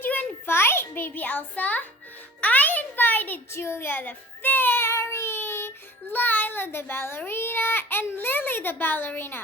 did you invite, baby Elsa? I invited Julia the fairy, Lila the ballerina, and Lily the ballerina.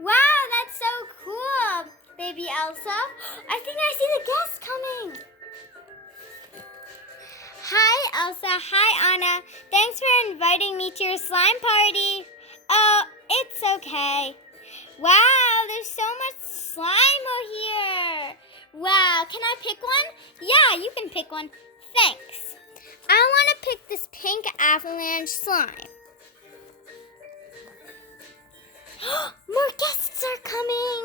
Wow, that's so cool, baby Elsa. I think I see the guests coming. Hi, Elsa. Hi, Anna. Thanks for inviting me to your slime party. Oh, it's okay. Wow, there's so much slime here. Wow, can I pick one? Yeah, you can pick one. Thanks. I want to pick this pink avalanche slime. More guests are coming.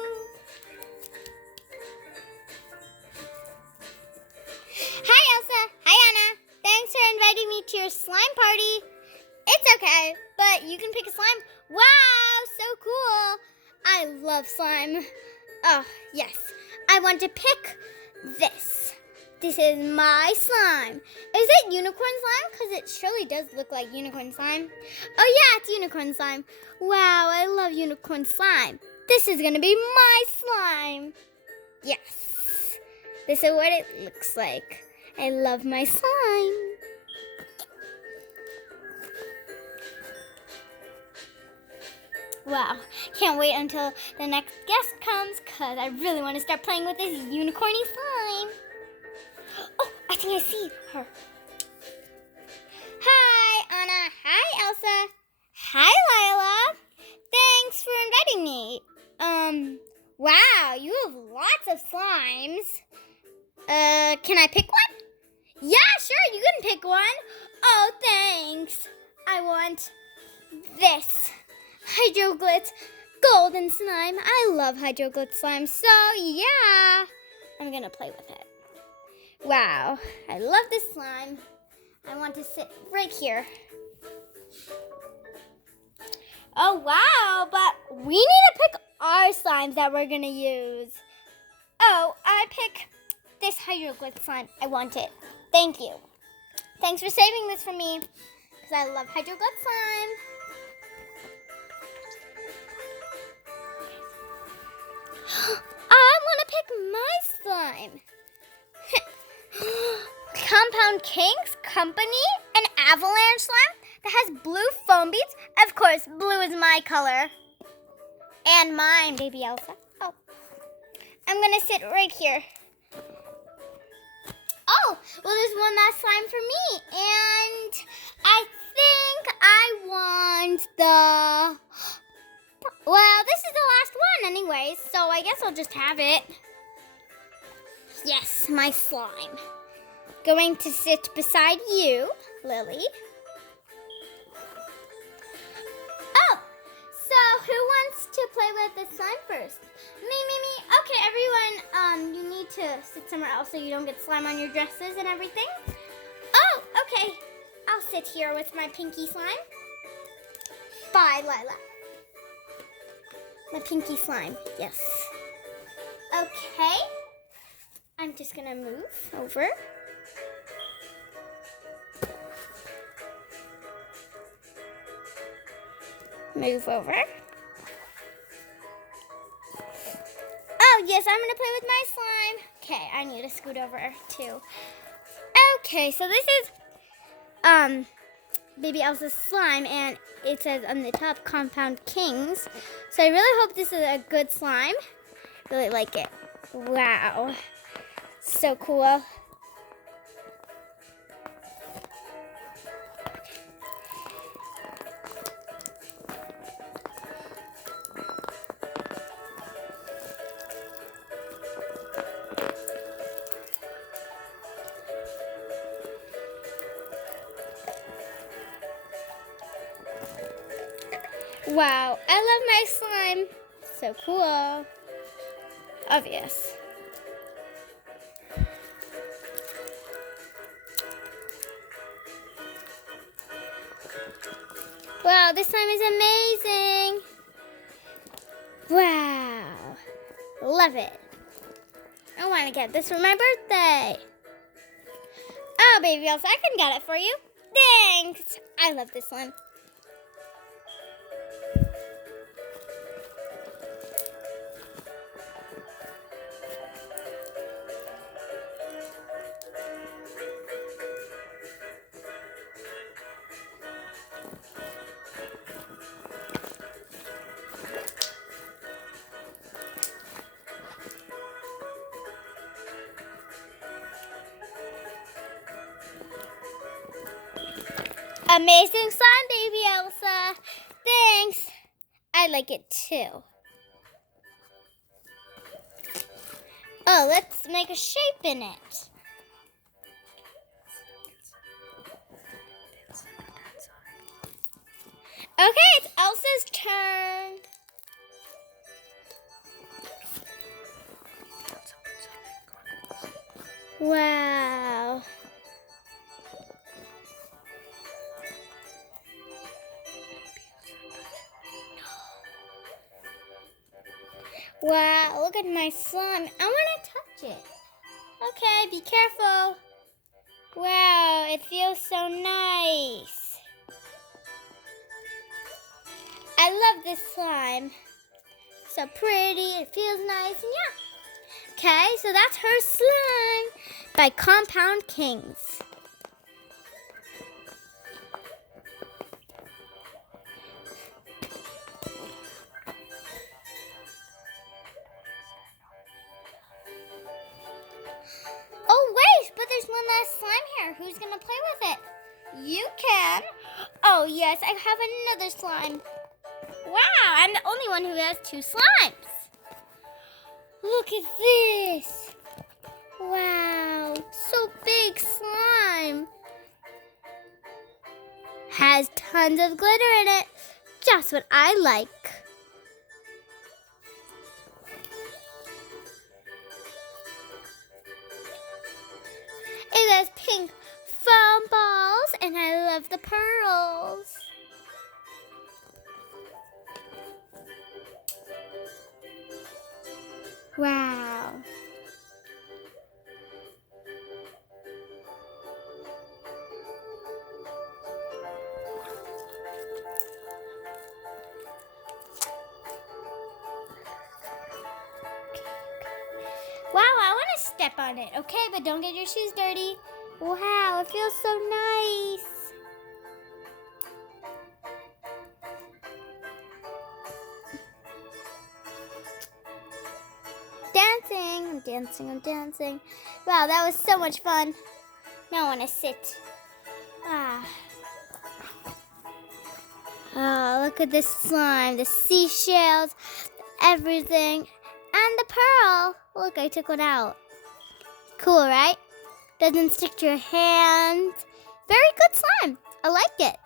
Hi, Elsa. Hi, Anna. Thanks for inviting me to your slime party. It's okay, but you can pick a slime. Wow, so cool. I love slime. Oh, yes. I want to pick this. This is my slime. Is it unicorn slime? Because it surely does look like unicorn slime. Oh, yeah, it's unicorn slime. Wow, I love unicorn slime. This is going to be my slime. Yes. This is what it looks like. I love my slime. Wow, can't wait until the next guest comes because I really want to start playing with this unicorny slime. Oh, I think I see her. Hi, Anna. Hi, Elsa. Hi, Lila. Thanks for inviting me. Wow, you have lots of slimes. Can I pick one? Yeah, sure, you can pick one. Oh, thanks. I want this. Hydroglitz golden slime. I love Hydroglitz slime, so yeah, I'm gonna play with it. Wow, I love this slime. I want to sit right here. Oh wow, but we need to pick our slimes that we're gonna use. Oh, I pick this Hydroglitz slime. I want it. Thank you. Thanks for saving this for me, because I love Hydroglitz slime. I want to pick my slime. Compound Kings Company, an avalanche slime that has blue foam beads. Of course, blue is my color. And mine, baby Elsa. Oh, I'm going to sit right here. Oh, well, there's one last slime for me. And I think I want the... Well, this is the last one anyways, so I guess I'll just have it. Yes, my slime. Going to sit beside you, Lily. Oh, so who wants to play with the slime first? Me. Okay, everyone, you need to sit somewhere else so you don't get slime on your dresses and everything. Oh, okay. I'll sit here with my pinky slime. Bye, Lila. My pinky slime, yes. Okay, I'm just gonna move over. Move over. Oh, yes, I'm gonna play with my slime. Okay, I need to scoot over too. Okay, so this is, baby Elsa's slime, and it says on the top, Compound Kings. So I really hope this is a good slime. Really like it. Wow. So cool. Wow, I love my slime. So cool. Obvious. Wow, this slime is amazing. Wow. Love it. I want to get this for my birthday. Oh, baby Elsa, I can get it for you. Thanks. I love this one. Amazing slime, baby Elsa. Thanks. I like it too. Oh, let's make a shape in it. Okay, it's Elsa's turn. Wow. Wow, look at my slime. I want to touch it. Okay, be careful. Wow, it feels so nice. I love this slime. So pretty, it feels nice, and yeah. Okay, so that's her slime by Compound Kings. Oh wait, but there's one last slime here. Who's gonna play with it? You can. Oh yes, I have another slime. Wow, I'm the only one who has 2 slimes. Look at this. Wow, so big slime. Has tons of glitter in it. Just what I like. It has pink foam balls, and I love the pearls. Wow. Wow, I want to step on it, okay? But don't get your shoes dirty. Wow, it feels so nice. I'm dancing. Wow, that was so much fun. Now I want to sit. Oh, look at this slime, the seashells, everything, and the pearl. Look, I took one out. Cool, right? Doesn't stick to your hands. Very good slime. I like it.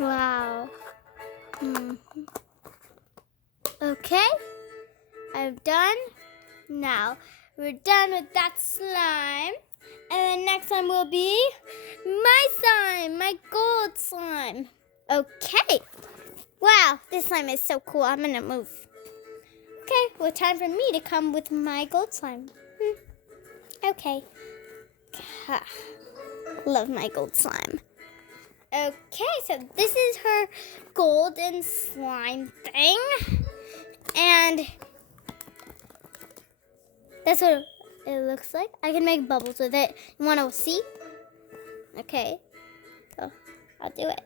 Wow. Okay, I'm done. Now, we're done with that slime. And the next one will be my slime, my gold slime. Okay. Wow, this slime is so cool. I'm going to move. Okay, well, time for me to come with my gold slime. Okay. Love my gold slime. Okay, so this is her golden slime thing. And that's what it looks like. I can make bubbles with it. You want to see? Okay, so I'll do it.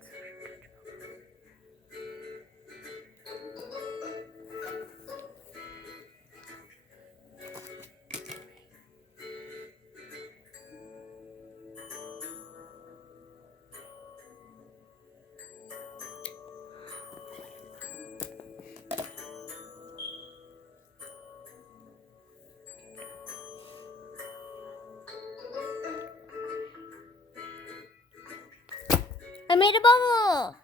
I made a bubble.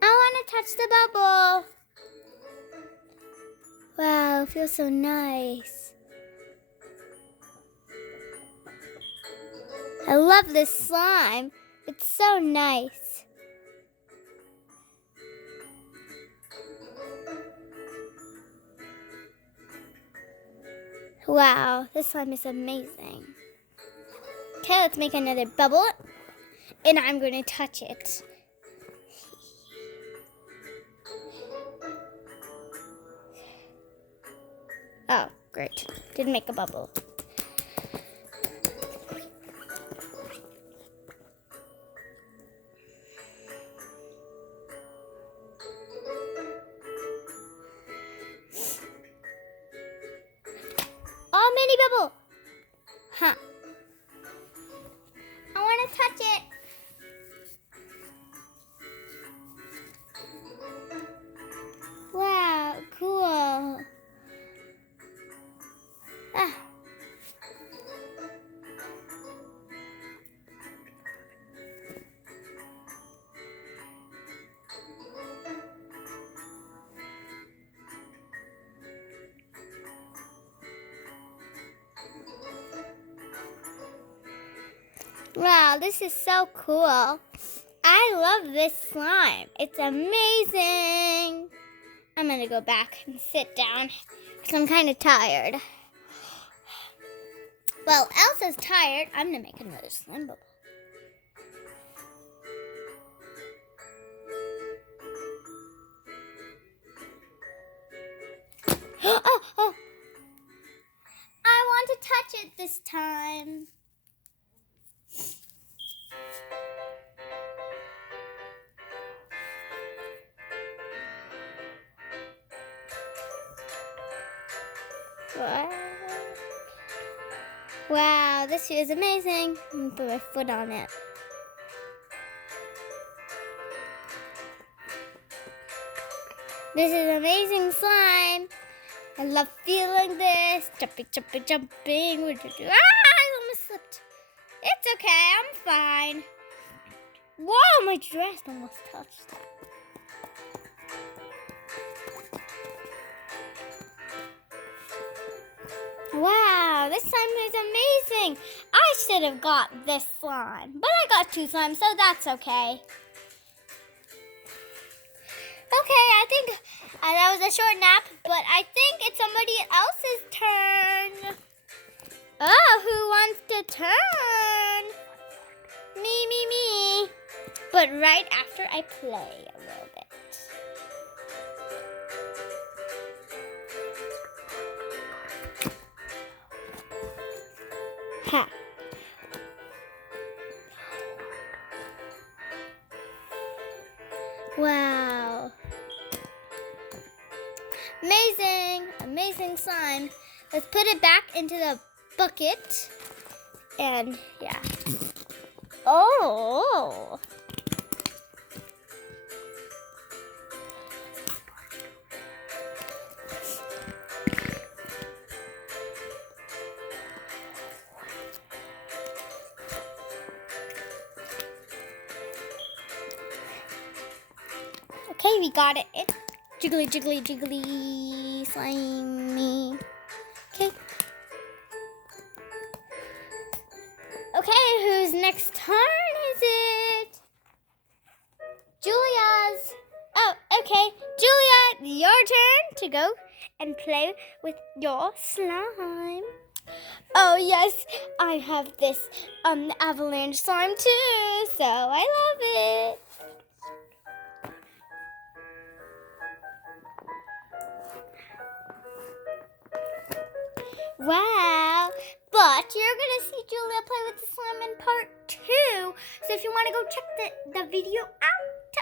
I want to touch the bubble. Wow, it feels so nice. I love this slime. It's so nice. Wow, this slime is amazing. Okay, let's make another bubble. And I'm going to touch it. Oh, great. Didn't make a bubble. Huh. I want to touch it. Wow, cool. Ah. Wow, this is so cool. I love this slime. It's amazing. I'm going to go back and sit down because I'm kind of tired. Well, Elsa's tired. I'm going to make another slime bubble. Oh. I want to touch it this time. Wow, this is amazing. I'm going to put my foot on it. This is amazing slime. I love feeling this. Jumping. I almost slipped. It's okay, I'm fine. Whoa, my dress almost touched. Wow, this slime is amazing. I should have got this slime, but I got 2 slimes, so that's okay. Okay, I think that was a short nap, but I think it's somebody else's turn. Oh, who wants to turn? Me. But right after I play a little bit. Ha. Wow. Amazing slime. Let's put it back into the bucket. And yeah. Oh. Okay, we got it. It's jiggly, slimy. Okay. Okay, whose next turn is it? Julia's. Oh, okay. Julia, your turn to go and play with your slime. Oh, yes, I have this avalanche slime too, so I love it. Wow, but you're going to see Julia play with the slime in part 2. So if you want to go check the video out,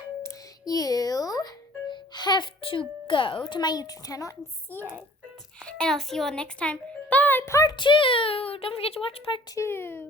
you have to go to my YouTube channel and see it. And I'll see you all next time. Bye, part 2. Don't forget to watch part 2.